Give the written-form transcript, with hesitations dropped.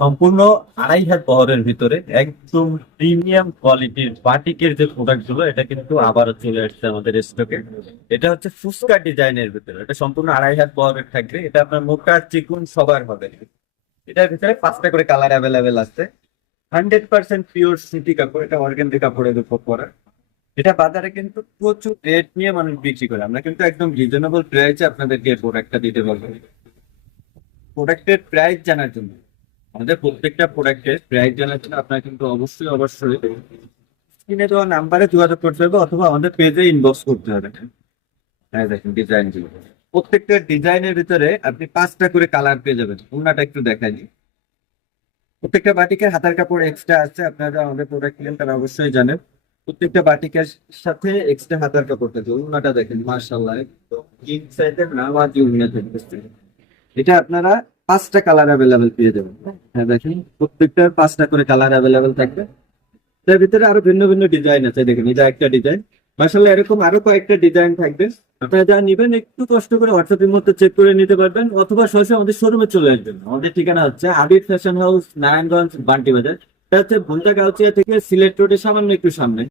সম্পূর্ণ 2.5 হাত বহরের ভিতরে একদম প্রিমিয়াম কোয়ালিটির বাটিকের যে প্রোডাক্ট গুলো, এটা কিন্তু আবারও চলে আসছে আমাদের স্টকে। এটা হচ্ছে ফুচকা ডিজাইনের ভিতরে, এটা সম্পূর্ণ 2.5 হাত বহরের থাকবে। এটা আপনার মোটা চিকুন সবার হবে। এটার ভিতরে 5টা করে কালার অ্যাভেলেবেল আছে। 100% পিওর সুতি কাপড়, এটা অর্গানজি কাপড়ের উপর করা। এটা বাজারে কিন্তু প্রচুর রেট নিয়ে মানুষ বিক্রি করে, আমরা কিন্তু একদম রিজনেবল প্রাইসে আপনাদেরকে প্রোডাক্টটা দিতে পারবো। প্রোডাক্টের প্রাইস জানার জন্য, আমাদের প্রত্যেকটা প্রোডাক্টের প্রাইস জানার জন্য আপনার কিন্তু অবশ্যই অবশ্যই স্ক্রিনে দেওয়া নাম্বারে যোগাযোগ করতে হবে অথবা আমাদের পেজে ইনবক্স করতে হবে। হ্যাঁ দেখেন ডিজাইন, প্রত্যেকটা ডিজাইনের ভিতরে আপনি 5টা করে কালার পেয়ে যাবেন। ওনাটা একটু দেখাই দিই। প্রত্যেকটা বাটিকের হাতার কাপড় এক্সট্রা আছে, আপনারা আমাদের প্রোডাক্ট কিনেন তারা অবশ্যই জানেন। প্রত্যেকটা বাটিকের সাথে এক্সট্রা হাতার কাপড় থাকে। ওনাটা দেখেন মাশাআল্লাহ, কিং সাইজের নামাজি উন্নত হচ্ছে। এটা আপনারা 5টা কালার অ্যাভেলেবেল পেয়ে যাবেন। হ্যাঁ দেখেন প্রত্যেকটার 5টা করে কালার অ্যাভেলেবেল থাকবে। তার ভিতরে আরো ভিন্ন ভিন্ন ডিজাইন আছে, দেখেন এটা একটা ডিজাইন। মাশাআল্লাহ এরকম আরো কয়েকটা ডিজাইন থাকবে। আপনারা যা নিবেন একটু কষ্ট করে হোয়াটসঅ্যাপের মধ্যে চেক করে নিতে পারবেন অথবা সরাসরি আমাদের শোরুমে চলে আসবেন। আমাদের ঠিকানা হচ্ছে আবির ফ্যাশন হাউস, নারায়ণগঞ্জ, বান্টি বাজার। এটা হচ্ছে ভুলতা গাউচিয়া থেকে সিলেট রোডের সামান্য একটু সামনে।